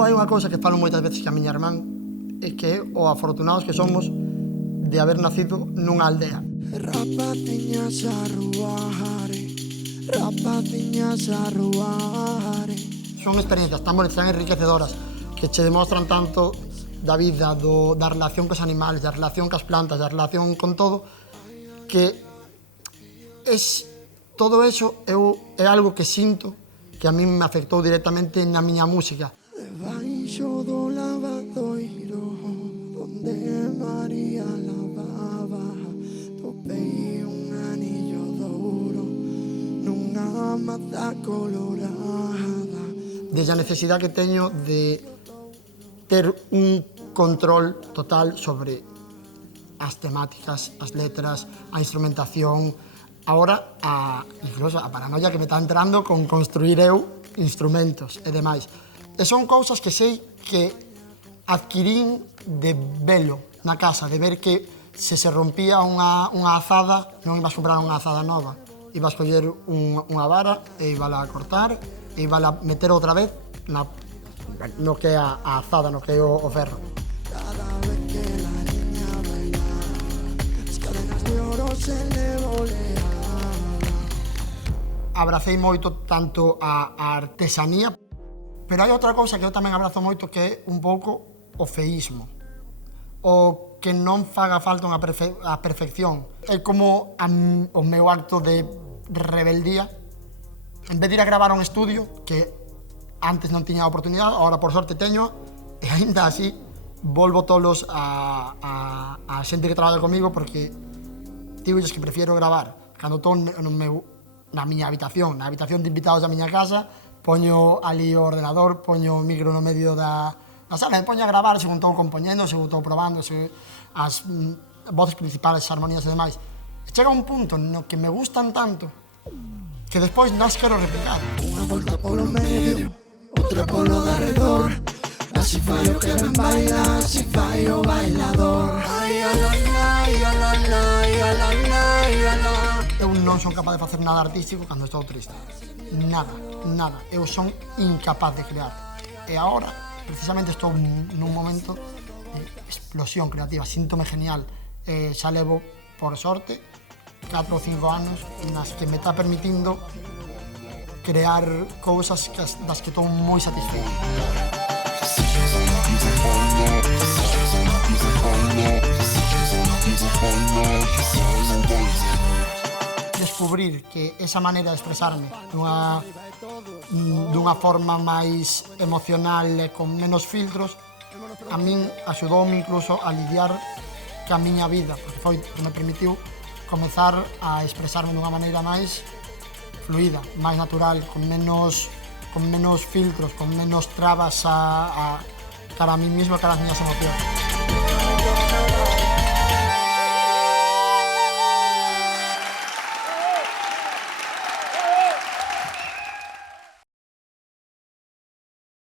Eu hai unha cousa que falo moitas veces que a miña irmán é que é o afortunados que somos de haber nacido nunha aldea. Son experiencias tan bonitas, tan enriquecedoras, que che demostran tanto da vida, da relación cos animales, da relación cas plantas, da relación con todo, que todo eso é algo que sinto que a mí me afectou directamente na miña música. Debaixo do lavadoiro onde María lavaba topei un anillo de ouro nunha mata colorada. Desde a necesidade que teño de ter un control total sobre as temáticas, as letras, a instrumentación, agora incluso a paranoia que me está entrando con construir eu instrumentos e demais. E son cousas que sei que adquirín de velo na casa, de ver que se rompía unha azada, non ibas comprar unha azada nova, ibas coller unha vara e ibala a cortar e ibala a meter outra vez no que é a azada, no que é o ferro. Cada vez que la niña bailaba, as cadenas de oro se le voleaban. Abracei moito tanto a artesanía, pero hai outra cousa que eu tamén abrazo moito que é un pouco o feísmo. O que non faga falta a perfección. É como o meu acto de rebeldía. En vez de ir a gravar a un estudio, que antes non tiña a oportunidade, agora por sorte teño, e aínda así volvo tolos a xente que traballa comigo porque digo que prefiero gravar cando estou na miña habitación, na habitación de invitados da miña casa, poño ali o ordenador, poño o micro no medio da sala e poño a gravar según estou compoñendo, según estou probando, as voces principales, as armonías e demais. Chega un punto no que me gustan tanto que despois non as quero replicar. Unha volta polo medio, outra polo darredor, así fai o que ben baila, así fai o bailador. Ai, alala, ai, alala, ai, alala, ai, alala. Eu non son capaz de facer nada artístico cando estou triste. Nada. Eu son incapaz de crear. E agora, precisamente, estou nun momento de explosión creativa. Síntome genial. Xa levo, por sorte, 4 ou 5 anos nas que me está permitindo crear cousas das que estou moi satisfeito. Descubrir que esa maneira de expresarme dunha forma máis emocional e con menos filtros a min axudoume incluso a lidiar ca miña vida, porque foi que me permitiu comezar a expresarme dunha maneira máis fluida, máis natural, con menos filtros, con menos trabas cara a mí mismo e cara as miñas emocións.